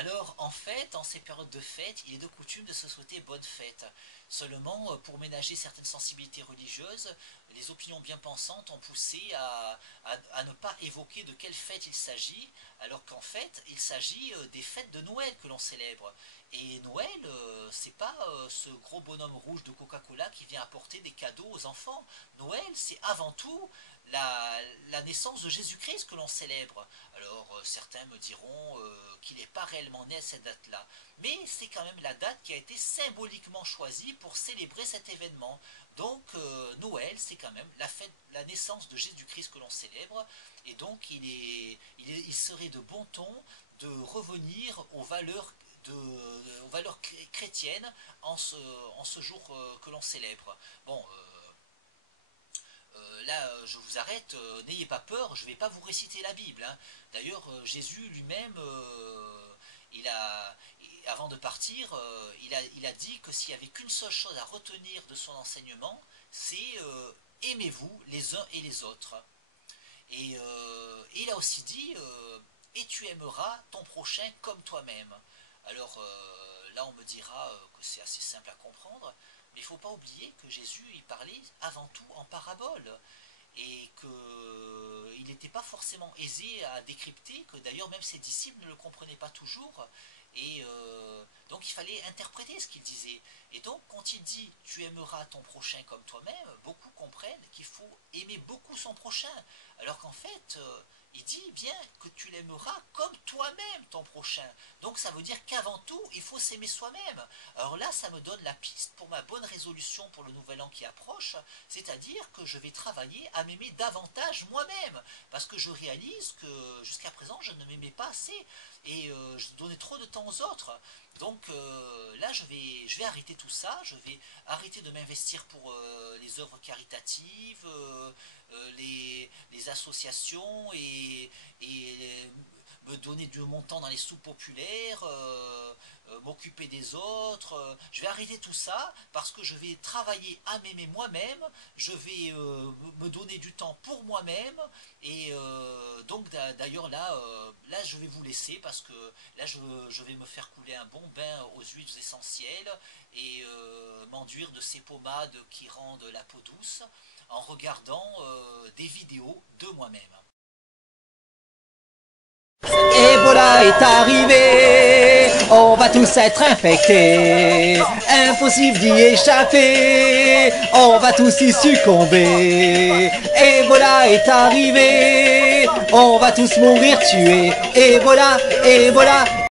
Alors, en fait, en ces périodes de fête, il est de coutume de se souhaiter bonne fête. Seulement, pour ménager certaines sensibilités religieuses, les opinions bien pensantes ont poussé à ne pas évoquer de quelle fête il s'agit, alors qu'en fait, il s'agit des fêtes de Noël que l'on célèbre. Et Noël, c'est pas ce gros bonhomme rouge de Coca-Cola qui vient apporter des cadeaux aux enfants. Noël, c'est avant tout la naissance de Jésus-Christ que l'on célèbre. Alors certains me diront qu'il n'est pas réellement né à cette date-là, mais c'est quand même la date qui a été symboliquement choisie pour célébrer cet événement. Donc Noël, c'est quand même la fête, la naissance de Jésus-Christ que l'on célèbre, et donc il serait de bon ton de revenir aux valeurs chrétiennes en ce jour que l'on célèbre. Bon, là, je vous arrête, n'ayez pas peur, je ne vais pas vous réciter la Bible, hein. D'ailleurs, Jésus lui-même, avant de partir, il a dit que s'il n'y avait qu'une seule chose à retenir de son enseignement, c'est aimez-vous les uns et les autres. Et il a aussi dit, et tu aimeras ton prochain comme toi-même. Alors là, on me dira que c'est assez simple à comprendre, mais il ne faut pas oublier que Jésus, il parlait avant tout en parabole, et qu'il n'était pas forcément aisé à décrypter, que d'ailleurs même ses disciples ne le comprenaient pas toujours, et donc il fallait interpréter ce qu'il disait. Et donc quand il dit « tu aimeras ton prochain comme toi-même », beaucoup comprennent qu'il faut aimer beaucoup son prochain, alors qu'en fait il dit bien que tu l'aimeras comme toi-même ton prochain. Donc ça veut dire qu'avant tout, il faut s'aimer soi-même. Alors là, ça me donne la piste pour ma bonne résolution pour le nouvel an qui approche, c'est-à-dire que je vais travailler à m'aimer davantage moi-même, parce que je réalise que jusqu'à présent, je ne m'aimais pas assez, et je donnais trop de temps aux autres. Donc là, je vais arrêter tout ça, je vais arrêter de m'investir pour les œuvres caritatives, les associations, et me donner du montant dans les soupes populaires, m'occuper des autres. Je vais arrêter tout ça parce que je vais travailler à m'aimer moi-même, je vais me donner du temps pour moi-même, et donc d'ailleurs là je vais vous laisser parce que là je vais me faire couler un bon bain aux huiles essentielles et m'enduire de ces pommades qui rendent la peau douce en regardant des vidéos de moi-même. Ebola est arrivé, on va tous être infectés, impossible d'y échapper, on va tous y succomber. Ebola est arrivé, on va tous mourir tués. Ebola, Ebola.